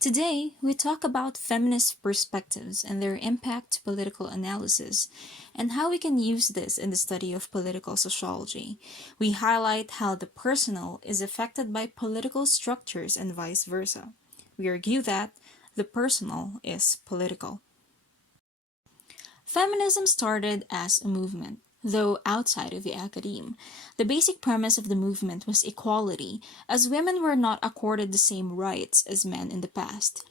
Today, we talk about feminist perspectives and their impact to political analysis, and how we can use this in the study of political sociology. We highlight how the personal is affected by political structures and vice versa. We argue that the personal is political. Feminism started as a movement, though outside of the academe. The basic premise of the movement was equality, as women were not accorded the same rights as men in the past.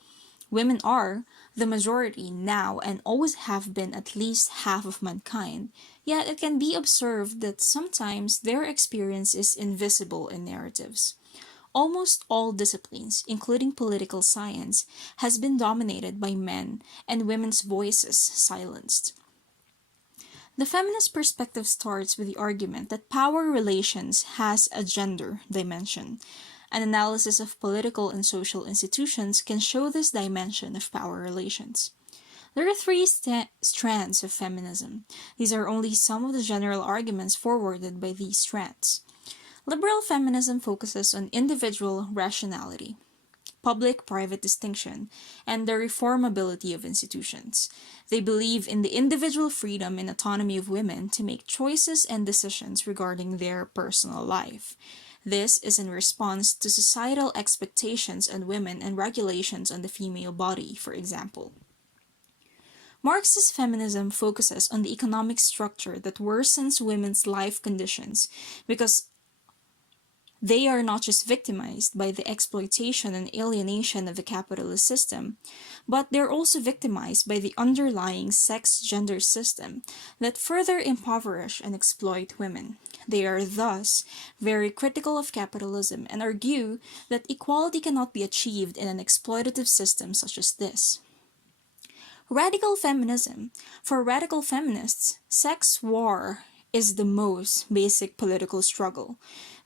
Women are the majority now and always have been at least half of mankind, yet it can be observed that sometimes their experience is invisible in narratives. Almost all disciplines, including political science, has been dominated by men and women's voices silenced. The feminist perspective starts with the argument that power relations has a gender dimension. An analysis of political and social institutions can show this dimension of power relations. There are three strands of feminism. These are only some of the general arguments forwarded by these strands. Liberal feminism focuses on individual rationality, public-private distinction, and the reformability of institutions. They believe in the individual freedom and autonomy of women to make choices and decisions regarding their personal life. This is in response to societal expectations on women and regulations on the female body, for example. Marxist feminism focuses on the economic structure that worsens women's life conditions because they are not just victimized by the exploitation and alienation of the capitalist system, but they're also victimized by the underlying sex-gender system that further impoverish and exploit women. They are thus very critical of capitalism and argue that equality cannot be achieved in an exploitative system such as this. Radical feminism. For radical feminists, sex war is the most basic political struggle.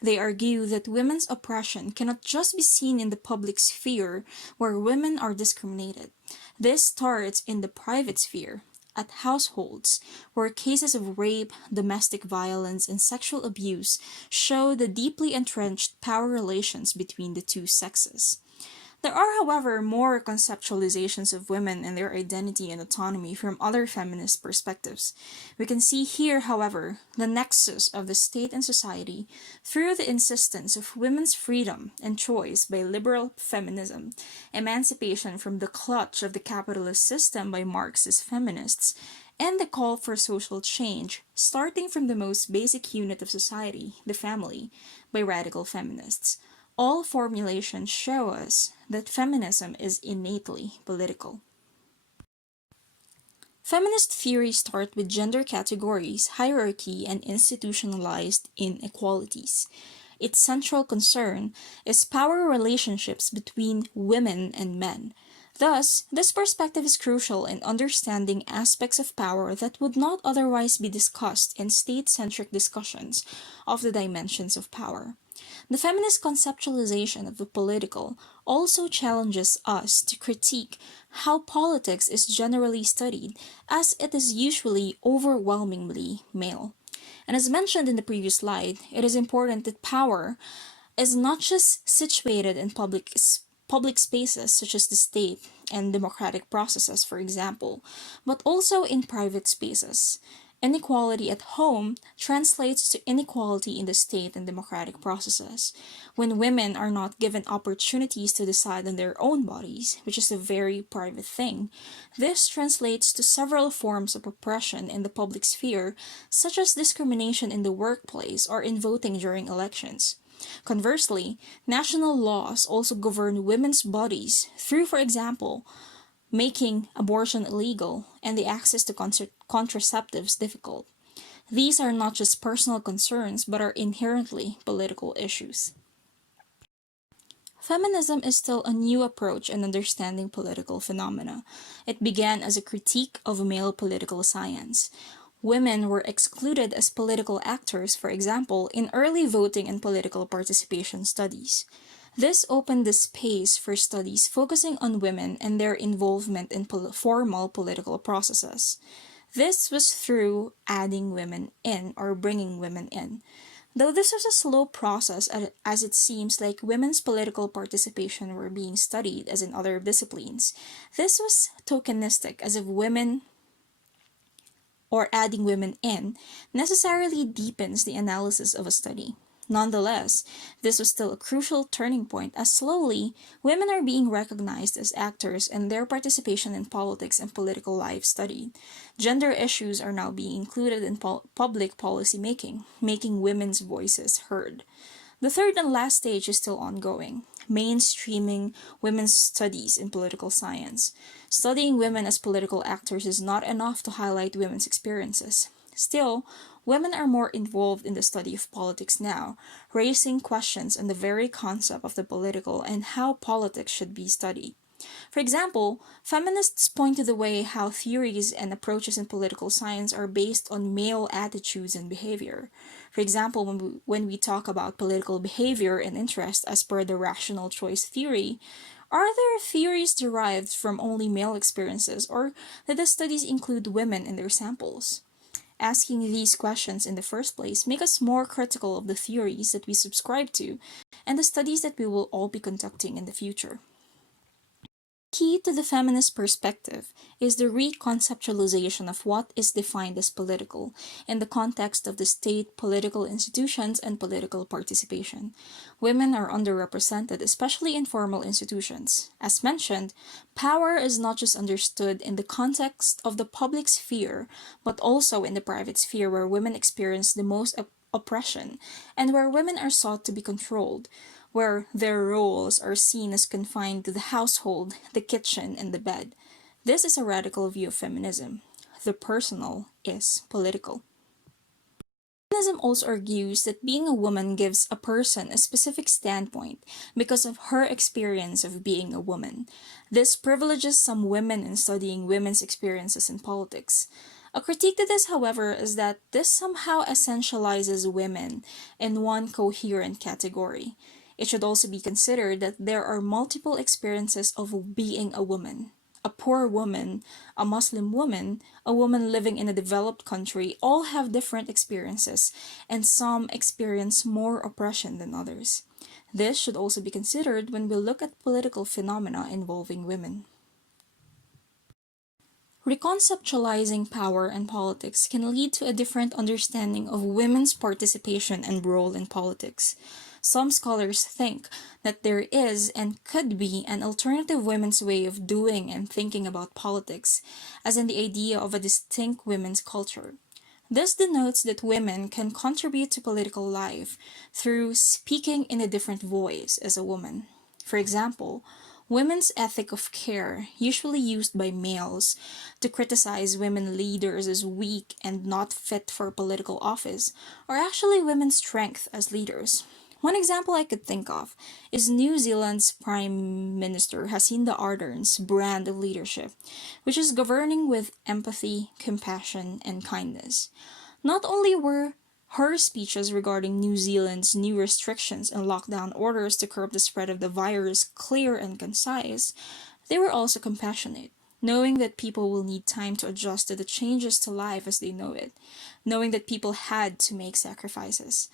They argue that women's oppression cannot just be seen in the public sphere where women are discriminated. This starts in the private sphere, at households, where cases of rape, domestic violence, and sexual abuse show the deeply entrenched power relations between the two sexes. There are, however, more conceptualizations of women and their identity and autonomy from other feminist perspectives. We can see here, however, the nexus of the state and society through the insistence of women's freedom and choice by liberal feminism, emancipation from the clutch of the capitalist system by Marxist feminists, and the call for social change, starting from the most basic unit of society, the family, by radical feminists. All formulations show us that feminism is innately political. Feminist theories start with gender categories, hierarchy, and institutionalized inequalities. Its central concern is power relationships between women and men. Thus, this perspective is crucial in understanding aspects of power that would not otherwise be discussed in state-centric discussions of the dimensions of power. The feminist conceptualization of the political also challenges us to critique how politics is generally studied, as it is usually overwhelmingly male. And as mentioned in the previous slide, it is important that power is not just situated in public spaces such as the state and democratic processes, for example, but also in private spaces. Inequality at home translates to inequality in the state and democratic processes. When women are not given opportunities to decide on their own bodies, which is a very private thing, this translates to several forms of oppression in the public sphere, such as discrimination in the workplace or in voting during elections. Conversely, national laws also govern women's bodies through, for example, making abortion illegal and the access to contraceptives difficult. These are not just personal concerns but are inherently political issues. Feminism is still a new approach in understanding political phenomena. It began as a critique of male political science. Women were excluded as political actors, for example, in early voting and political participation studies. This opened the space for studies focusing on women and their involvement in formal political processes. This was through adding women in or bringing women in. Though this was a slow process, as it seems like women's political participation were being studied as in other disciplines, this was tokenistic, as if women or adding women in necessarily deepens the analysis of a study. Nonetheless, this was still a crucial turning point as slowly women are being recognized as actors and their participation in politics and political life studied. Gender issues are now being included in public policy making women's voices heard. The third and last stage is still ongoing, mainstreaming women's studies in political science. Studying women as political actors is not enough to highlight women's experiences. Still, women are more involved in the study of politics now, raising questions on the very concept of the political and how politics should be studied. For example, feminists point to the way how theories and approaches in political science are based on male attitudes and behavior. For example, when we talk about political behavior and interest as per the rational choice theory, are there theories derived from only male experiences, or did the studies include women in their samples? Asking these questions in the first place make us more critical of the theories that we subscribe to and the studies that we will all be conducting in the future. Key to the feminist perspective is the reconceptualization of what is defined as political in the context of the state, political institutions, and political participation. Women are underrepresented, especially in formal institutions. As mentioned, power is not just understood in the context of the public sphere, but also in the private sphere where women experience the most oppression and where women are sought to be controlled, where their roles are seen as confined to the household, the kitchen, and the bed. This is a radical view of feminism. The personal is political. Feminism also argues that being a woman gives a person a specific standpoint because of her experience of being a woman. This privileges some women in studying women's experiences in politics. A critique to this, however, is that this somehow essentializes women in one coherent category. It should also be considered that there are multiple experiences of being a woman. A poor woman, a Muslim woman, a woman living in a developed country all have different experiences, and some experience more oppression than others. This should also be considered when we look at political phenomena involving women. Reconceptualizing power and politics can lead to a different understanding of women's participation and role in politics. Some scholars think that there is and could be an alternative women's way of doing and thinking about politics, as in the idea of a distinct women's culture. This denotes that women can contribute to political life through speaking in a different voice as a woman. For example, women's ethic of care, usually used by males to criticize women leaders as weak and not fit for political office, are actually women's strength as leaders. One example I could think of is New Zealand's Prime Minister Jacinda Ardern's brand of leadership, which is governing with empathy, compassion, and kindness. Not only were her speeches regarding New Zealand's new restrictions and lockdown orders to curb the spread of the virus clear and concise, they were also compassionate, knowing that people will need time to adjust to the changes to life as they know it, knowing that people had to make sacrifices.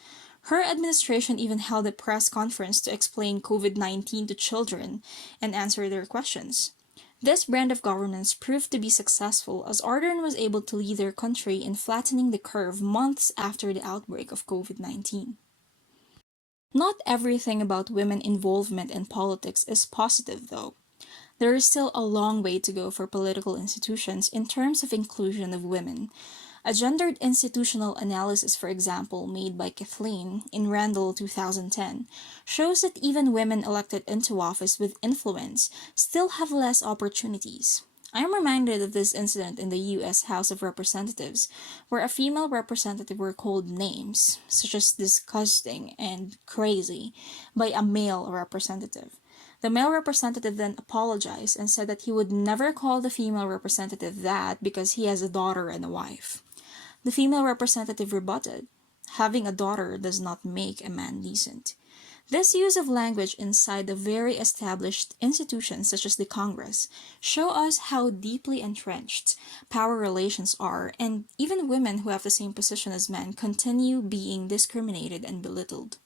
Her administration even held a press conference to explain COVID-19 to children and answer their questions. This brand of governance proved to be successful as Ardern was able to lead their country in flattening the curve months after the outbreak of COVID-19. Not everything about women involvement in politics is positive, though. There is still a long way to go for political institutions in terms of inclusion of women. A gendered institutional analysis, for example, made by Kathleen in Randall 2010, shows that even women elected into office with influence still have less opportunities. I am reminded of this incident in the U.S. House of Representatives, where a female representative were called names, such as disgusting and crazy, by a male representative. The male representative then apologized and said that he would never call the female representative that because he has a daughter and a wife. The female representative rebutted, "Having a daughter does not make a man decent." This use of language inside the very established institutions such as the Congress show us how deeply entrenched power relations are, and even women who have the same position as men continue being discriminated and belittled.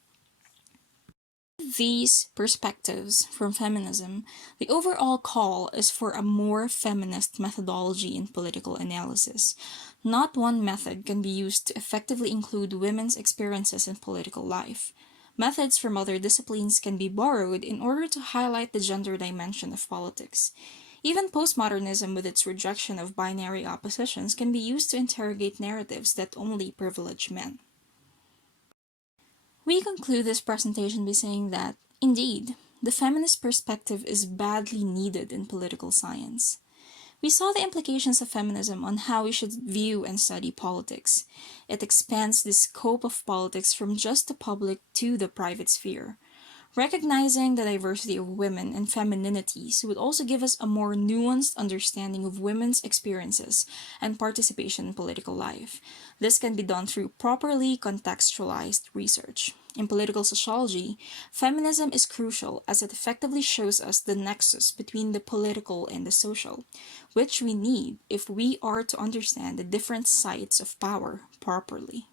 These perspectives from feminism, the overall call is for a more feminist methodology in political analysis. Not one method can be used to effectively include women's experiences in political life. Methods from other disciplines can be borrowed in order to highlight the gender dimension of politics. Even postmodernism, with its rejection of binary oppositions, can be used to interrogate narratives that only privilege men. We conclude this presentation by saying that, indeed, the feminist perspective is badly needed in political science. We saw the implications of feminism on how we should view and study politics. It expands the scope of politics from just the public to the private sphere. Recognizing the diversity of women and femininities would also give us a more nuanced understanding of women's experiences and participation in political life. This can be done through properly contextualized research. In political sociology, feminism is crucial as it effectively shows us the nexus between the political and the social, which we need if we are to understand the different sides of power properly.